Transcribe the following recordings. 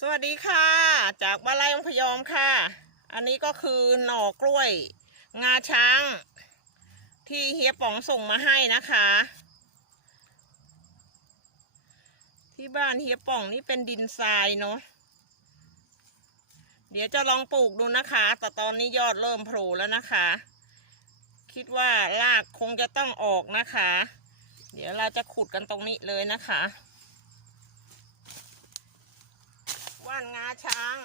สวัสดีค่ะ จากบ้านไร่องพยอมค่ะ อันนี้ก็คือหน่อกล้วย งาช้าง ที่เฮียป๋องส่งมาให้นะคะ ที่บ้านเฮียป๋องนี่เป็นดินทรายเนาะเดี๋ยวจะลองปลูกดูนะคะ แต่ตอนนี้ยอดเริ่มโผล่แล้วนะคะ คิดว่ารากคงจะต้องออกนะคะ เดี๋ยวเราจะขุดกันตรงนี้เลยนะคะ ว่านงาช้าง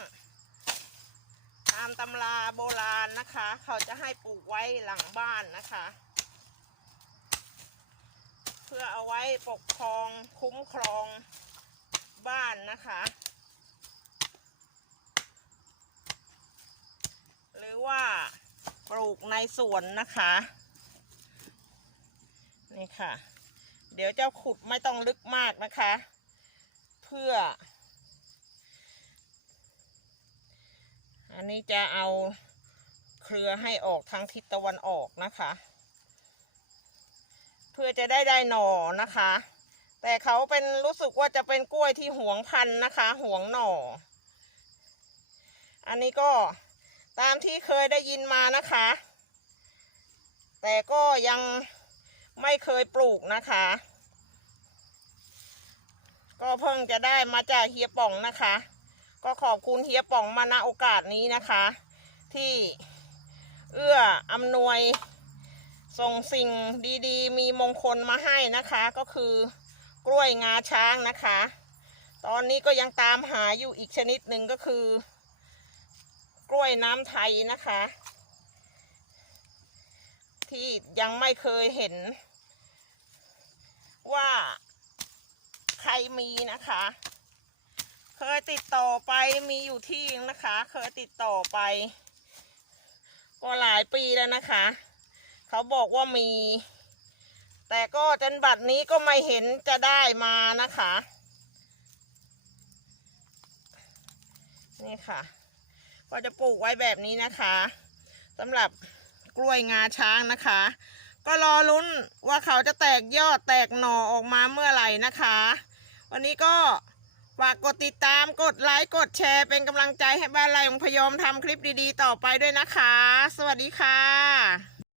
ตามตำราโบราณนะคะ เขาจะให้ปลูกไว้หลังบ้านนะคะ เพื่อเอาไว้ปกครองคุ้มครองบ้านนะคะ หรือว่าปลูกในสวนนะคะ นี่ค่ะ เดี๋ยวเจ้าขุดไม่ต้องลึกมากนะคะ เพื่อ อันนี้จะเอาเครือให้ออกทางทิศตะวันออกนะคะ เพื่อจะได้ได้หน่อนะคะ แต่เขาเป็นรู้สึกว่าจะเป็นกล้วยที่หวงพันนะคะหวงหน่อ อันนี้ก็ตามที่เคยได้ยินมานะคะ แต่ก็ยังไม่เคยปลูกนะคะ ก็เพิ่งจะได้มาจากเฮียป่องนะคะ ก็ขอบคุณเฮียป่องมาณโอกาสนี้นะคะ ที่เอื้ออำนวยส่งสิ่งดีๆ มีมงคลมาให้นะคะ ก็คือกล้วยงาช้างนะคะ ตอนนี้ก็ยังตามหาอยู่อีกชนิดหนึ่งก็คือ กล้วยน้ำไทยนะคะ ที่ยังไม่เคยเห็น ว่าใครมีนะคะ เคยติดต่อไปมีอยู่ที่นะคะ เคยติดต่อไป ก็หลายปีแล้วนะคะ เขาบอกว่ามี แต่ก็จนบัดนี้ก็ไม่เห็นจะได้มานะคะ นี่ค่ะ ก็จะปลูกไว้แบบนี้นะคะสำหรับกล้วยงาช้างนะคะ ก็รอลุ้นว่าเขาจะแตกยอดแตกหน่อออกมาเมื่อไหร่นะคะ วันนี้ก็ ฝากกดติดตามกดไลค์กดแชร์เป็นกำลังใจให้บ้านไรของพยอมทำคลิปดีๆ ต่อไปด้วยนะคะ สวัสดีค่ะ